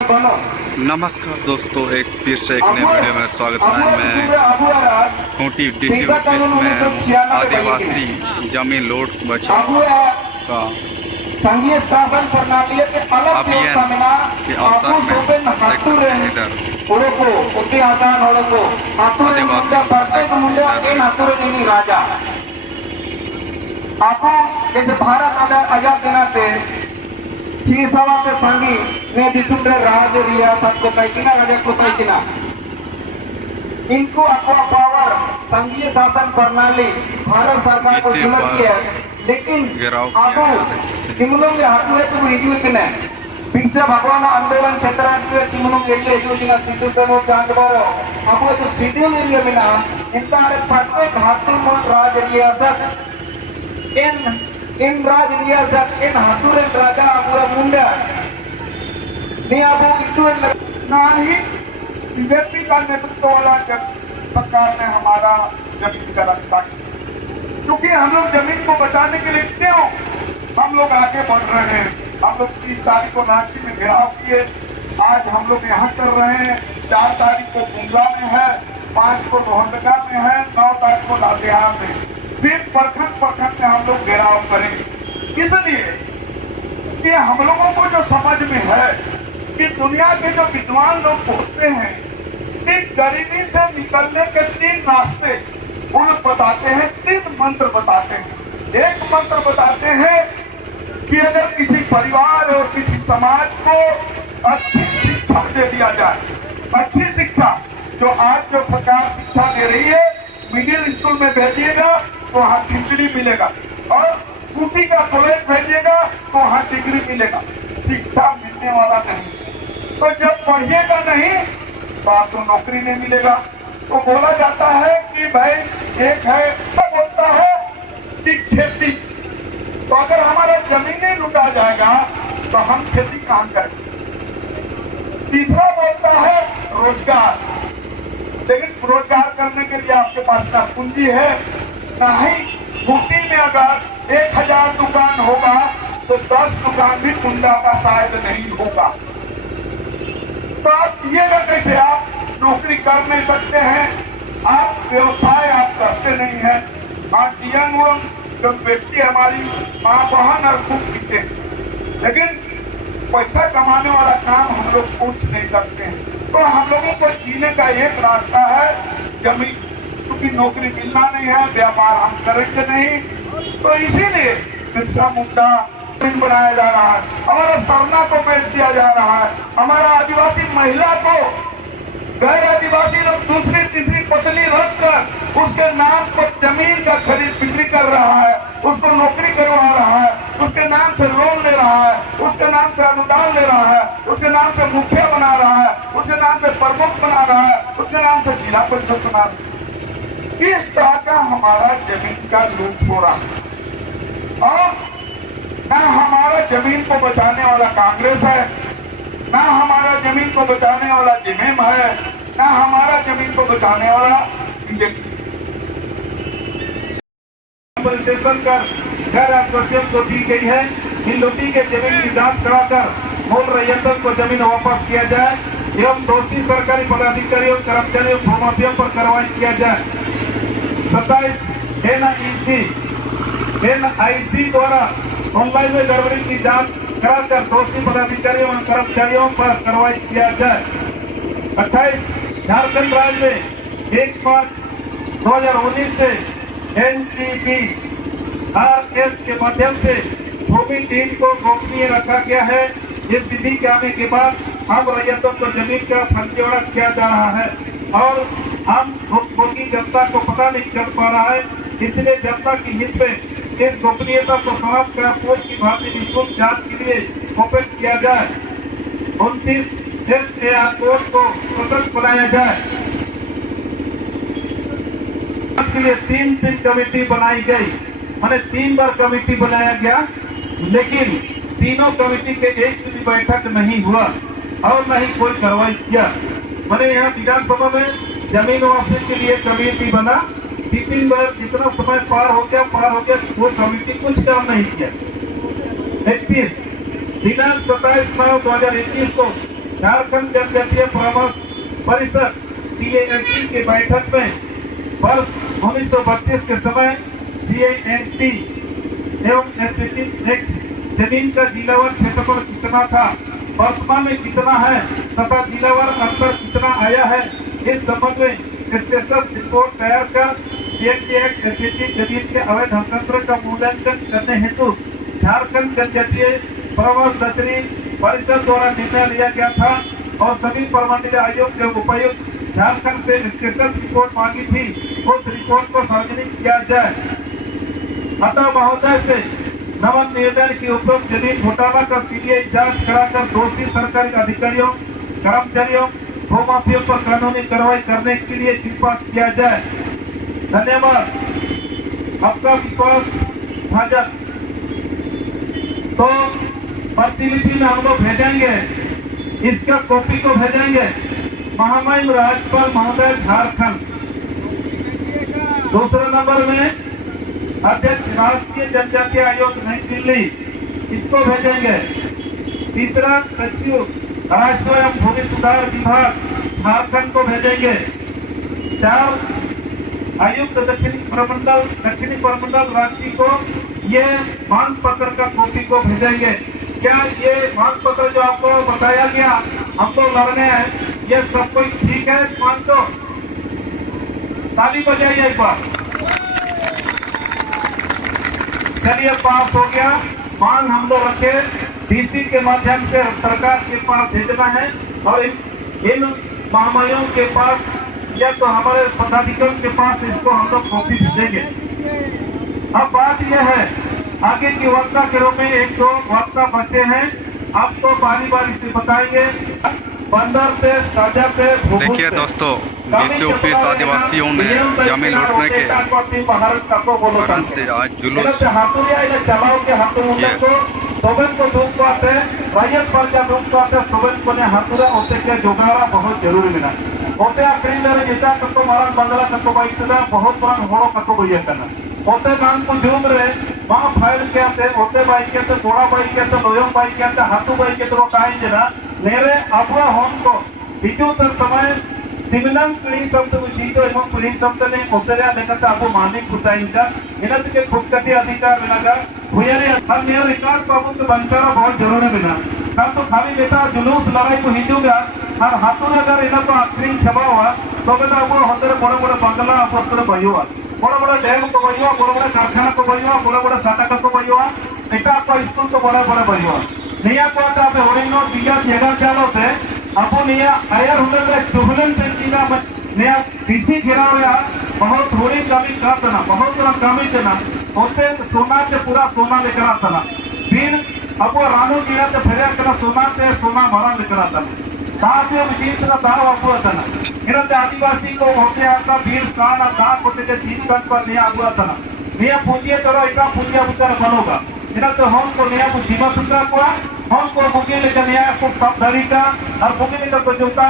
नमस्कार दोस्तों, एक फिर से एक नए वीडियो में स्वागत है। मैं खूंटी डीसी ऑफिस में आदिवासी जमीन लूट बचाव का संघीय शासन प्रणाली के अलग अभियान के अवसर में देख सकते हैं इधर आदिवासी राजा आपको जैसे भारत आजाद देना थे सवा के संगी ने दिसुंडे राज रियासत को पैकिना राजा को पैकिना इनको अपना पावर संघीय शासन प्रणाली भारत सरकार को सुलभ किया, लेकिन आपको तिमुलों में हाथ में तो हिजू इतने पिछले भगवान आंदोलन क्षेत्र में तिमुलों के लिए हिजू जिना सिद्धू करो चांदबारो आपको तो सीडियल एरिया में ना इनका प्रत्येक हाथों में राज रियासत इन राज रियासत इन हाथुरे राजा पूरा मुंडा नहीं आपको इतने ना ही बीजेपी का नेतृत्व वाला सरकार ने हमारा जमीन का रक्षा किया, क्योंकि हम लोग जमीन को बचाने के लिए क्यों हम लोग आगे बढ़ रहे हैं। हम लोग 30 तारीख को रांची में घेराव किए, आज हम लोग यहाँ कर रहे हैं, 4 तारीख को गुमला में है, 5 को लोहरदगा में है, 9 तारीख को लातेहार में, फिर प्रखंड में हम लोग घेराव करेंगे। इसलिए कि हम लोगों को जो समझ में है कि दुनिया के जो विद्वान लोग बोलते हैं कि गरीबी से निकलने के 3 रास्ते वो लोग बताते हैं, 3 मंत्र बताते हैं। एक मंत्र बताते हैं कि अगर किसी परिवार और किसी समाज को अच्छी शिक्षा दे दिया जाए, अच्छी शिक्षा जो आज जो सरकार शिक्षा दे रही है, मिडिल स्कूल में भेजिएगा तो वहाँ खिचड़ी मिलेगा और कुटी का कॉलेज भेजिएगा तो वहाँ डिग्री मिलेगा, शिक्षा मिलने वाला नहीं। तो जब पढ़िएगा नहीं तो आपको नौकरी नहीं मिलेगा। तो बोला जाता है कि भाई एक है तो बोलता है कि खेती, तो अगर हमारा जमीनें लुटा जाएगा तो हम खेती कहाँ करेंगे। तीसरा बोलता है रोजगार, लेकिन रोजगार करने के लिए आपके पास ना पूंजी है ना ही। कुटी में अगर 1000 दुकान होगा तो 10 दुकान भी कुंडा का शायद नहीं होगा। तो आप जिएगा कैसे, आप नौकरी कर नहीं सकते हैं, आप व्यवसाय आप करते नहीं हैं। आज यंग जो व्यक्ति हमारी माँ बहन और खूब पीते हैं, लेकिन पैसा कमाने वाला काम हम लोग कुछ नहीं करते हैं। तो हम लोगों को जीने का एक रास्ता है जमीन, क्योंकि नौकरी मिलना नहीं है, व्यापार हम करेंगे नहीं। तो इसीलिए बिरसा मुंडा बनाया जा रहा है, हमारा सरना को बेच दिया जा रहा है, हमारा आदिवासी महिला को गैर आदिवासी लोग दूसरी तीसरी पत्नी रखकर उसके नाम पर जमीन का खरीद बिक्री कर रहा है, उसको नौकरी करवा रहा है, उसके नाम से लोन ले रहा है, उसके नाम से अनुदान ले रहा है, उसके नाम से मुखिया बना रहा है, उसके नाम से प्रमुख बना रहा है, उसके नाम से जिला परिषद बना रहा है। इस तरह का हमारा जमीन का लूट हो रहा है और ना हमारा जमीन को बचाने वाला कांग्रेस है, ना हमारा जमीन को बचाने वाला जेएमएम है, ना हमारा जमीन को बचाने वाला बीजेपी। कंपनसेशन कर गैर आदिवासियों को दी गई है, इन लोगों के जमीन की जांच कराकर मूल रैयतों को जमीन वापस किया जाए एवं दोषी सरकारी पदाधिकारियों कर्मचारियों भूमाफियों पर कार्रवाई किया जाए। 27 NIC द्वारा ऑनलाइन में गड़बड़ी की जांच कराकर दोषी पदाधिकारियों और कर्मचारियों पर कार्रवाई किया जाए। 28 झारखंड राज्य में 1 मार्च 2019 से NTPRS के माध्यम से भूमि टीम को गोपनीय रखा गया है। इस विधि के आने के बाद हम रैयतों को जमीन का फर्जीवाड़ा किया जा रहा है और हम भोगी जनता को पता नहीं चल पा रहा है, इसलिए जनता की हित में इस गोपनीयता को समाप्त कर पोस्ट की भांति निःशुल्क जांच के लिए ओपन किया जाए। 29 SAR कोर्ट को स्वतंत्र बनाया जाए। इसके लिए 3 कमेटी बनाई गई, मैंने 3 बार कमेटी बनाया गया, लेकिन तीनों कमेटी के एक भी बैठक नहीं हुआ और न ही कोई कार्रवाई किया। मैंने यहाँ विधानसभा में जमीन वापसी के लिए कमेटी बना, 3 बार जितना समय पार हो गया वो कमेटी कुछ काम नहीं किया। 31 दिनांक 27 मई 2021 को झारखंड जनजातीय परामर्श परिषद TANC की बैठक में वर्ष 1932 के समय GINT एवं SCT एक्ट जमीन का जिलावार क्षेत्रफल कितना था, वर्तमान में कितना है तथा जिलावार अंतर कितना आया है, इस संबंध में स्टेटस रिपोर्ट तैयार कर एक्ट SCT जमीन के अवैध हस्तांतरण का मूल्यांकन करने हेतु झारखंड जनजातीय परामर्श परिषद द्वारा निर्णय लिया गया था और सभी प्रमंडलीय आयोग के उपायुक्त झारखंड से स्टेटस रिपोर्ट मांगी थी। उस रिपोर्ट को सार्वजनिक किया जाए। अतः महोदय से नवन निवेदन की उपरोक्त जमीन घोटाला का CBI जांच कराकर दोषी सरकारी अधिकारियों, कर्मचारियों, भूमाफियों पर कानूनी कार्रवाई करने के लिए सिफारिश किया जाए। धन्यवाद। आपका विश्वास भाजपा। तो प्रतिलिपि में हम लोग भेजेंगे, इसका कॉपी को भेजेंगे महामहिम राज्यपाल महोदय झारखंड। दूसरे नंबर में अध्यक्ष राष्ट्रीय जनजातीय आयोग नई दिल्ली, इसको भेजेंगे। तीसरा सचिव राजस्व एवं भूमि सुधार विभाग झारखंड को भेजेंगे। 4 आयुक्त दक्षिणी प्रमंडल रांची को ये मांग पत्र का कॉपी को भेजेंगे। क्या ये मांग पत्र जो आपको बताया गया हमको लड़ने हैं, ये सब कोई ठीक है? मांग तो ताली बजाइए एक बार। चलिए पास हो गया। मांग हम लोग रखे DC के माध्यम से सरकार के पास भेजना है और इन महामहियों के पास या तो हमारे पदाधिकारियों के पास इसको हम लोग कॉपी भेजेंगे। अब बात यह है, आगे की वक्ता के रूप में 1-2 वक्ता बचे हैं, आपको बारी बारी से बताएंगे। बंदर पे, साजा पे, देखिए दोस्तों, DC ऑफिस आदिवासियों ने जमीन लूटने के कारण से आज जुलूस बहुत जरूरी मिला ओते अक्रीन जिता कतो मारन बंगला कतो बाइकदा बहुत बड़ा होड़ो कतो बइया करना ओते नाम को झूम रे वहां फाइल के आते ओते बाइक के तो घोड़ा बाइक के तो लोयम बाइक के तो हाथू बाइक के तो काई जना नेरे अबुआ होन को बिजू तर समय सिमिलम क्लीन शब्द जीतो एवं क्लीन शब्द ने ओतेरा लेकर अबु मालिक कुटाइंका इनत के खुदकती अधिकार मिलागा हुयारे हम मेरा रिकॉर्ड पाबू तो बनकारा बहुत जरूरी मिला कल तो खाली बेटा जुलूस लड़ाई को हिजूगा और हाथों में अगर इन्हें तो अक्रीन छबा हुआ तो बेटा अबु होते बड़े बड़े बंगला अबुआ बयुआ बड़ा बड़ा डैम को बयुआ बड़ा बड़ा कारखाना को बयुआ बड़ा बड़ा साटा को बयुआ इटा आपका स्कूल को बड़ा बड़ा बयुआ निया को आता पे होरिनो दिया जगह चालो थे अपो निया आयर हुंडे में चुहलन पेंचिना में निया DC घेराव या बहुत थोड़ी कमी करतना बहुत बड़ा कमी करना होते सोना के पूरा सोना लेकर आता ना फिर अपो रानू गिरा ते फेरे करना सोना ते सोना भरा लेकर आता ना ताजे विचित्र ना दाव अपो आता ना इनते आदिवासी को होते आता वीर कान और दाग होते के जीत पर निया अपो आता ना निया पूजिए करो इतना पूजिया बुकर बनोगा इना तो हम को नया को जीवा सुंदर को हम को बुके लेकर नया को सब धरी का और बुके लेकर को जूता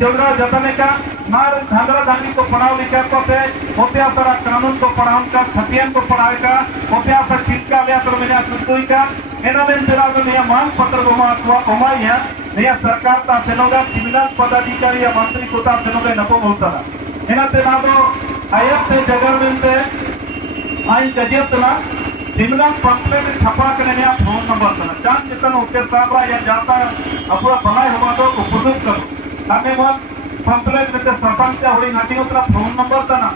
चौड़ा जतने का मार धांधरा धांधी को पढ़ाओ लिखा को पे होते सारा कानून को पढ़ाओ का खतियान को पढ़ाए का होते सारा चिटका लिया तो मैंने सुनतुई का एनामें तेरा तो नया मांग पत्र को मातवा ओमाया नया सरकार ता सेनोगा क्रिमिनल पदाधिकारी या मंत्री को ता सेनोगा नपो होता है एना ते ना तो आयत से जगह में से आई जजियत ना सिमिलर पंपलेट छपा करने में आप फोन नंबर देना जान जितना उसके साथ या जाता है अपना भलाई हुआ तो उपयोग करो आगे बात पंपलेट में सरपंच होड़ी नटी उतना फोन नंबर देना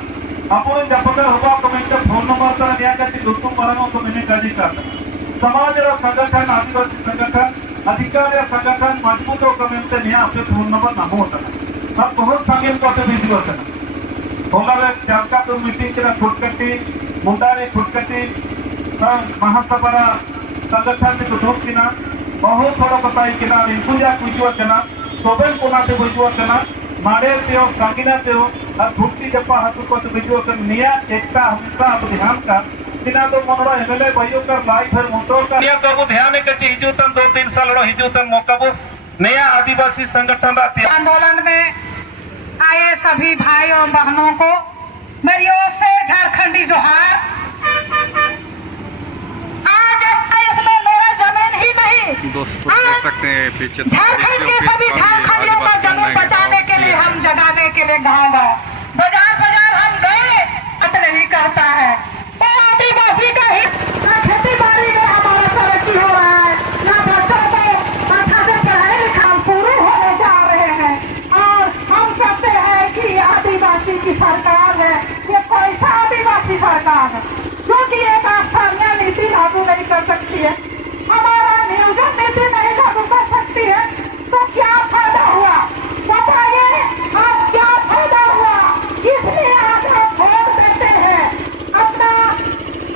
अपने जब पता हुआ तो मैं फोन नंबर देना दिया करती दोस्तों मरनो तो मैंने काजी करता समाज और संगठन आदिवासी संगठन अधिकार या संगठन मजबूत हो कमेंट नहीं आपके फोन नंबर ना होता अब बहुत संगीन करते बिजी होता है होगा चालका तो मीटिंग के फुटकटी मुंडारी फुटकटी महासभा संगठन में तो किना बहुत थोड़ा बताई किना इंकुजा कुजुआ किना सोबेन कोना से बुजुआ किना मारे ते और सांगिना ते और फुटकी जप्पा हाथु को बुजुआ कर निया एकता हमका अब ध्यान का किना तो मनोरा एमएलए भाइयों का लाइफ है मोटो का निया को ध्यान के हिजुतन 2-3 साल रो हिजुतन मौकाबस नया आदिवासी संगठन आंदोलन में आए सभी भाइयों बहनों को मेरी ओर से झारखंडी जोहार। आज इसमें मेरा जमीन ही नहीं, दोस्तों देख सकते हैं पीछे झारखंड के सभी झारखंडियों को जमीन बचाने के लिए, हम जगाने के लिए गाँव गाँव बाजार बाजार हम गए, पता नहीं करता है। वो आदिवासी का ही खेती बाड़ी में हमारा तरक्की हो रहा है, ना बच्चों को अच्छा से पढ़ाई लिखाई पूरे होने जा रहे हैं। और हम कहते हैं कि आदिवासी की सरकार है, ये कोई सा आदिवासी सरकार है जो कि एक स्थानीय नीति लागू नहीं कर सकती है, हमारा नियोजन नीति नहीं लागू कर सकती है, तो क्या फायदा हुआ बताइए? अब क्या फायदा हुआ? इसलिए आज हम वोट देते हैं, अपना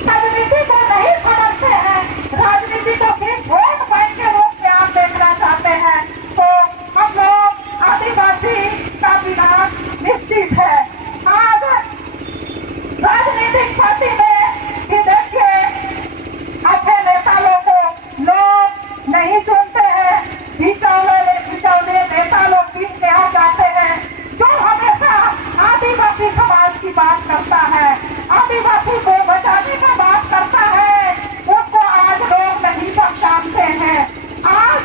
राजनीति को नहीं समझते हैं, राजनीति को सिर्फ वोट बैंक के रूप में आप देखना चाहते हैं। तो हम लोग आदिवासी का विनाश निश्चित है। आज राजनीतिक पार्टी में कि देखिए अच्छे नेता लोग को लोग नहीं चुनते हैं, बिचौले नेता लोग बीच में आ जाते हैं जो हमेशा आदिवासी समाज की बात करता है, आदिवासी को बचाने का बात करता है, उसको आज लोग नहीं पहचानते हैं। आज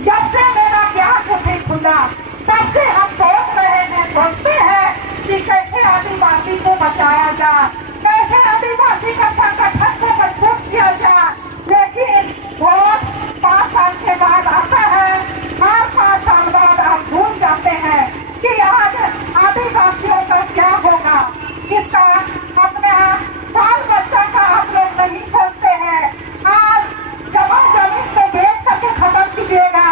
जब से मेरा ज्ञान बुद्धि खुला तब से हम सोचते हैं कि कैसे आदिवासी को बचाया जाए, कैसे आदिवासी का संगठन को मजबूत किया जाए। लेकिन वोट 5 साल के बाद आता है, हर 5 साल बाद आप भूल जाते हैं कि आज आदिवासियों का क्या होगा, इसका अपने बाल बच्चा का आप लोग नहीं सोचते हैं। आज जमीन को बेच करके खत्म कीजिएगा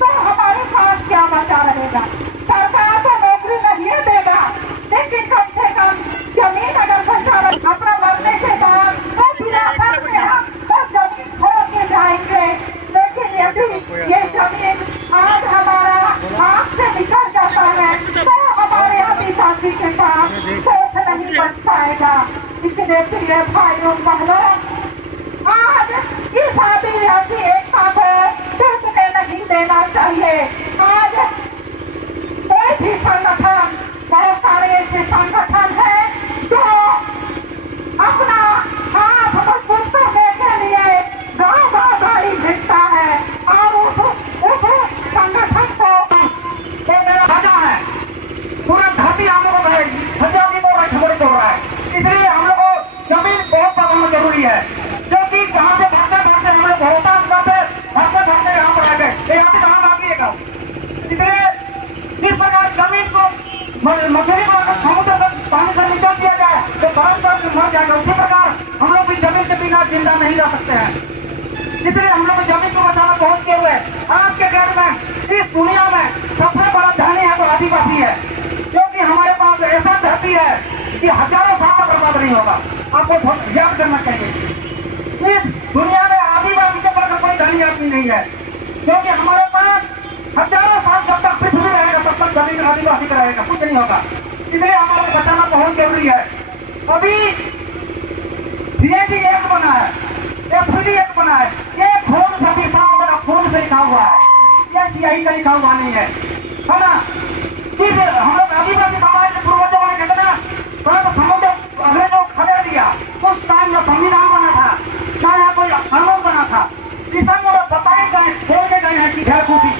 तो हमारे पास क्या बचा रहेगा? सरकार तो नौकरी नहीं देगा, लेकिन कम से कम जमीन अगर सरकार अपना मरने के बाद तो विरासत में हम तो जमीन खो के जाएंगे। लेकिन यदि ये जमीन आज हमारा हाथ से निकल जाता है तो हमारे आदिवासी के पास सोच नहीं बच पाएगा। इसलिए प्रिय भाइयों बहनों, आज इस आदिवासी एकता को टूटने नहीं देना चाहिए। आज कोई भी संगठन, बहुत सारे ऐसे संगठन हैं जो अपना हाथ मजबूत करने के लिए गाँव गाँव गाड़ी भेजता है और उस संगठन को ये मेरा राजा है, पूरा धरती हम लोग है, हजारी बोल रहा है, झगड़े तोड़ रहा है। इसलिए हम लोग को जमीन बहुत दबाना जरूरी है, क्योंकि जहाँ से भागते हम लोग भरोसा भागते यहाँ पर आ गए, यहाँ से कहाँ भागिएगा। इसलिए इस प्रकार जमीन को मछली बनाकर समुद्र तक पानी से निकाल दिया जाए तो बर्फ पर मर जाएगा। उसी प्रकार हम लोग भी जमीन के बिना जिंदा नहीं रह सकते हैं। इसलिए हम लोग जमीन को बचाना बहुत जरूरी है। आज के दौर में इस दुनिया में सबसे बड़ा धनी है तो आदिवासी है, क्योंकि हमारे पास ऐसा धरती है कि हजारों साल में बर्बाद नहीं होगा। आपको याद करना चाहिए, इस दुनिया में आदिवासी के पास कोई धनी आदमी नहीं है, क्योंकि हमारे पास हजारों साल जब तक पृथ्वी रहेगा तब तक जमीन आदिवासी का रहेगा, कुछ नहीं होगा। इसलिए हमारा बचाना बहुत जरूरी है। अभी सीएजी एक्ट बना है, एफडी एक्ट बना है, ये खून से खून से लिखा हुआ है, ये सीआई का लिखा हुआ नहीं है ना। हम लोग आदिवासी समाज के पूर्वजों ने कितना समुद्र हमने जो खदेड़ दिया, उस टाइम में संविधान बना था, ना यहाँ कोई कानून बना था, किसान लोग बताए गए बोल के गए हैं कि घर खूटी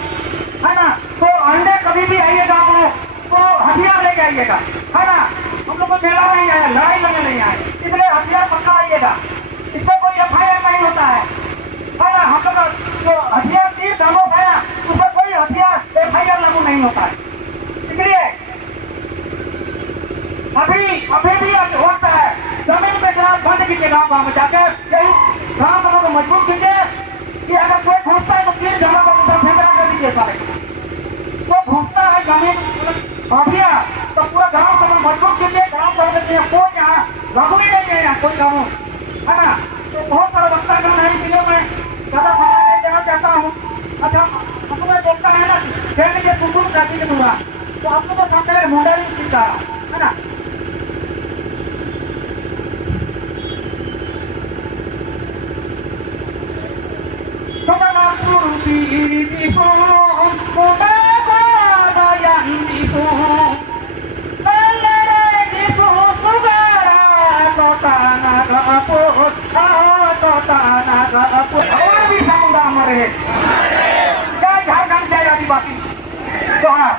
है ना। तो अंडे कभी भी आइएगा आप लोग तो हथियार लेके आइएगा, है ना। हम लोग को मेला नहीं आया, लड़ाई लड़ने नहीं आए, इसलिए हथियार पक्का आइएगा। इसमें कोई एफआईआर नहीं होता है ना। हम लोग जो हथियार तीर धनुष है ना, उस पर कोई हथियार एफआईआर लागू नहीं होता है। इसलिए अभी भी अब होता है, जमीन पे जरा बंद कीजिए गाँव में जाकर, यही गाँव लोगों को मजबूत कीजिए कि अगर कोई घुसता है तो तीर जमा को फेंकना कर दीजिए सारे। तो घुसता है जमीन अभिया तो पूरा गाँव को मजबूत कीजिए, गाँव को कोई यहाँ लागू ही नहीं है, यहाँ कोई कानून, है ना। तो बहुत सारा वक्ता करना है, इसलिए मैं ज्यादा समय नहीं देना चाहता हूँ। अच्छा हम लोग बोलता है ना कहने के कुकुर जाति के दूरा, तो आप लोग को सामने मुंडा नहीं सीखा है ना। हमारे आदिवासी जोहार।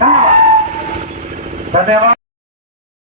धन्यवाद। धन्यवाद।